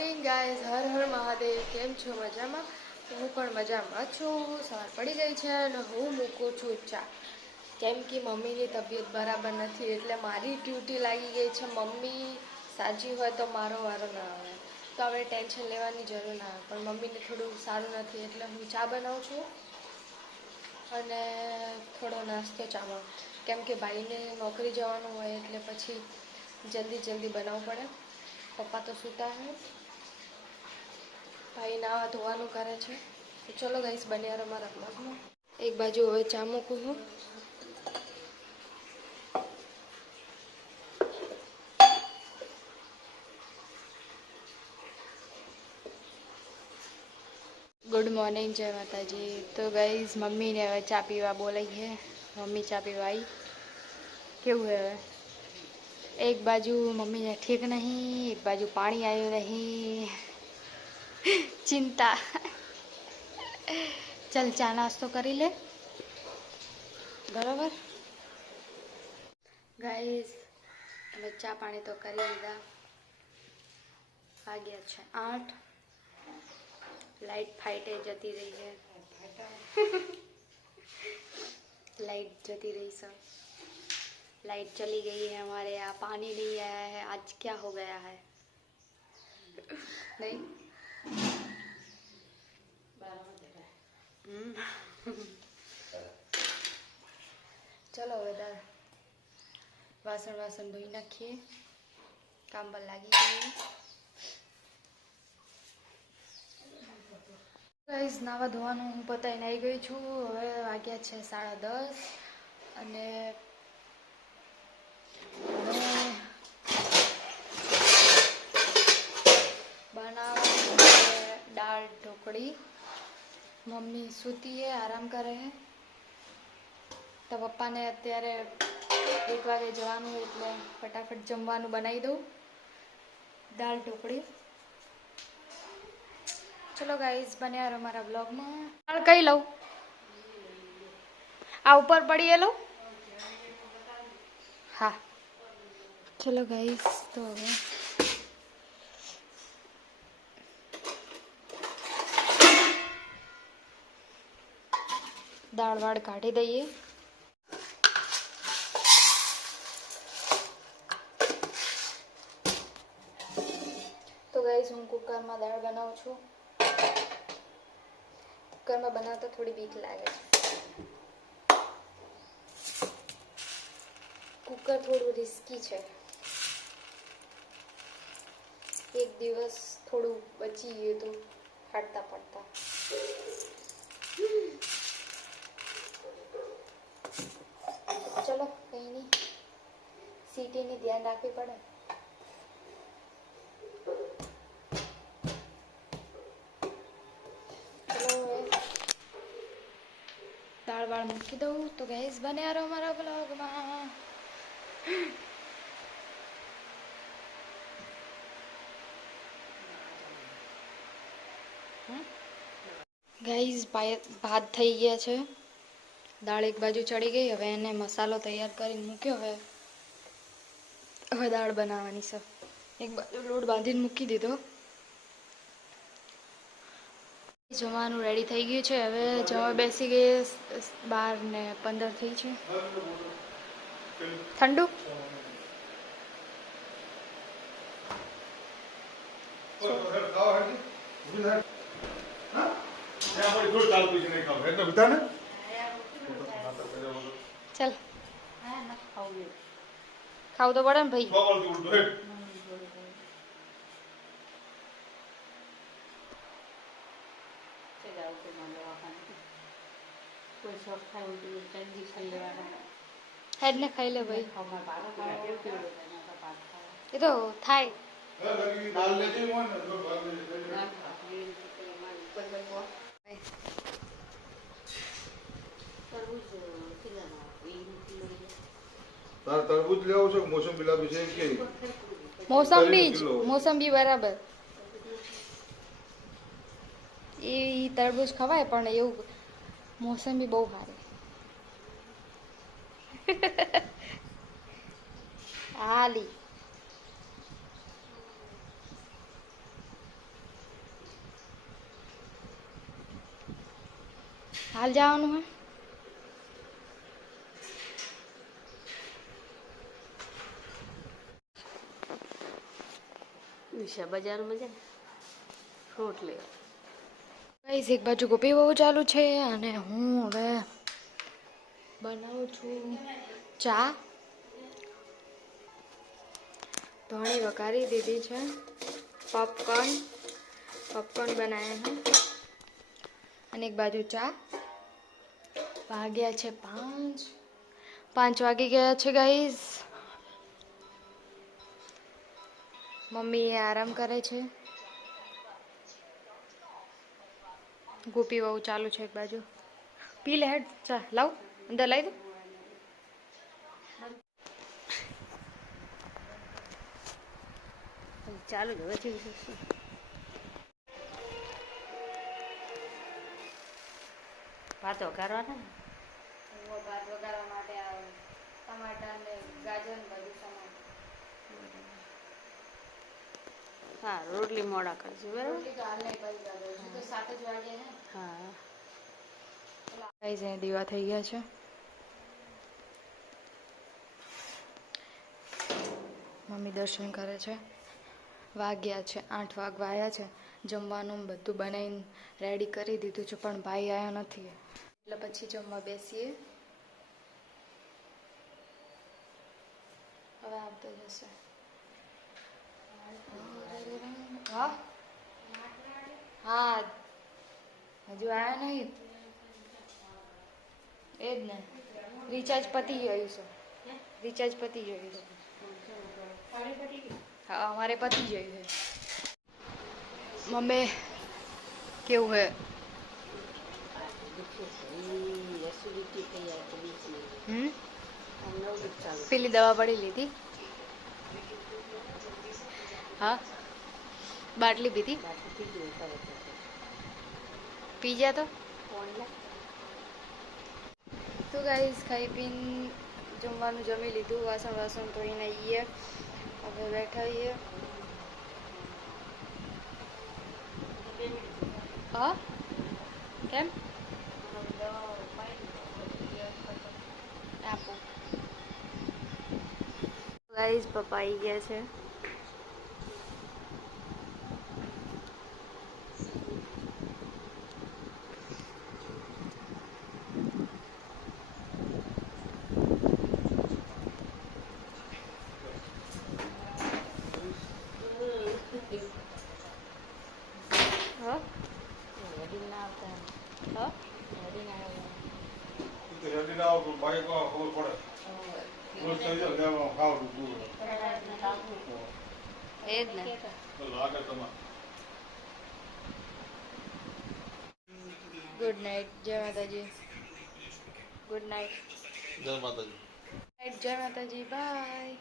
Morning guys, Har Har Mahadev. કેમ છો? મજામાં? હું પણ મજામાં છું. સવાર પડી ગઈ છે અને હું મૂકું છું ચા. કેમ કે મમ્મીની તબિયત બરાબર નથી એટલે મારી ડ્યુટી લાગી ગઈ છે. મમ્મી સાજી હોય તો મારો વારો ના આવે, તો હવે ટેન્શન લેવાની જરૂર ના આવે. પણ મમ્મીને થોડું સારું નથી એટલે હું ચા બનાવું છું અને થોડો નાસ્તો ચામાં, કેમ કે ભાઈને નોકરી જવાનું હોય એટલે પછી જલ્દી બનાવવું પડે. પપ્પા તો સૂતા હે, ભાઈ નાવા ધોવાનું કરે છે. તો ચલો ગાઈસ, બન્યા રહો મારા બ્લોગમાં. એક બાજુ હવે ચા મૂકું છું. ગુડ મોર્નિંગ, જય માતાજી. તો ગાઈઝ, મમ્મીને હવે ચા પીવા બોલાઈ છે. મમ્મી ચા પીવા આવી. કેવું હે હવે? એક બાજુ મમ્મીને ઠીક નહીં, એક બાજુ પાણી આવ્યું નહીં, ચિંતા. ચાલ ચા નાસ્તો કરી લે, બરાબર ગાઈઝ. હવે ચા પાણી તો કરી લીધા. વાગ્યા છે 8. लाइट फाइटे जती रही है, लाइट जती रही सब. लाइट चली गई है हमारे यहाँ, पानी नहीं आया है. आज क्या हो गया है? नहीं चलो वेदार वासन वासन धोई नाखिए, काम पर लागी गई. ગાઈઝ, નાવા ધોવાનું હું પતાવીને આવી ગઈ છું. હવે વાગ્યા છે 10:30 અને બનાવવાની દાળ ઢોકળી. મમ્મી સૂતી હે, આરામ કરે હે. તો પપ્પાને અત્યારે 1 વાગે જવાનું એટલે ફટાફટ જમવાનું બનાવી દઉં. દાળ ઢોકળી. ચલો ગાઈઝ, બન્યા રહો મારા બ્લોગમાં. દાળ કઈ લઉં? આ ઉપર પડી એ લઉં? હા ચલો ગાઈઝ. તો હવે દાળ વાળ કાઢી દઈએ. તો ગાઈઝ, હું કુકરમાં દાળ બનાવું છું. કુકરમાં બનાવતા થોડી બીક લાગે છે. કુકર થોડું રિસ્કી છે. એક દિવસ થોડું બચી ગયું તો ફાટતા પડતા. ચલો કંઈ નહીં, સીટીની ધ્યાન રાખવી પડે. ચલો હવે દાળ વાળ મૂકી દઉં. તો ગાઈઝ, બન્યા રહો મારા બ્લોગમાં. ગાઈઝ, ભાત થઈ ગયા છે. દાળ એક બાજુ ચડી ગઈ. હવે એને મસાલો તૈયાર કરીને મૂક્યો. હવે દાળ બનાવવાની છે. એક બાજુ લોટ બાંધીને મૂકી દીધો. જમવાનું રેડી થઈ ગયું છે. હવે જમવા બેસી ગઈ. 12:15 થઈ છે. ઠંડુ चल खाओ तो बड़ा भाई. हेड ने खाई ले भाई, ये तो थाई. तरबूज ले आओ છો મોસંબી લાવી છે કે મોસંબી બરાબર. એ તરબૂચ ખવાય પણ એવું મોસંબી બહુ સારી. હાલી હાલ જવાનું હે વિશા બજારમાં જાય ફ્રૂટ લેવા. ગાઈસ એક બાજુ ગોપી બહુ ચાલુ છે અને હું હવે બનાવું છું ચા. ધણી વઘારી દીધી છે. પોપકોર્ન બનાવ્યા હે અને એક બાજુ ચા. વાગ્યા છે 5 વાગી ગયા છે ગાઈસ. મમ્મી આરામ કરે છે. ગોપી બહુ ચાલુ છે એક બાજુ. પી લે હેડ ચા લાવ અંદર લાવી દો. ચાલુ જ હવે ભાત વઘારવાના. ભાત વઘારવા માટે ટમાટા ને ગાજર ને બધું સમાન. હા રોટલી મોડા કરજો બરાબર. રોટલી તો હાલ નહીં કરી દઉં. હજુ તો 7 જ વાગે હે. હા ગાઈસ અહીં દીવા થઈ ગયા છે. મમ્મી દર્શન કરે છે. વાગ્યા છે 8 વાગવા આવ્યા છે. જમવાનું બધું બનાવીને રેડી કરી દીધું છે પણ ભાઈ આવ્યા નથી એટલે પછી જમવા બેસીએ. હવે આવતો જશે. હા હા હજુ આવ્યા નહીં. એ જ ને રિચાર્જ પતી ગયું છે. રિચાર્જ પતી ગયું છે. હા અમારે પતી ગયું છે. મમ્મી કેવું હે? એસિડિટી થઈ જાય તો બીજી પેલી દવા પડી લીધી. હા બાટલી પીધી. પી ગયા તો ગાઈસ ખાઈ પીને જમવાનું જમી લીધું. વાસણ ધોઈને આવીએ. હવે બેઠા આવીએ. હા કેમ આપો ગાઈસ પપ્પા આવી ગયા છે. હા વડીલ ના આવતા હા વડીલ ના રેડી ના આવો બાઈક ખબર પડે. રોજ થઈ જાય ત્યાં ખાવ દૂર એ જ ને. તો લાગે તમારે. Good night. જય માતાજી. Good night. જય માતાજી. જય માતાજી. બાય.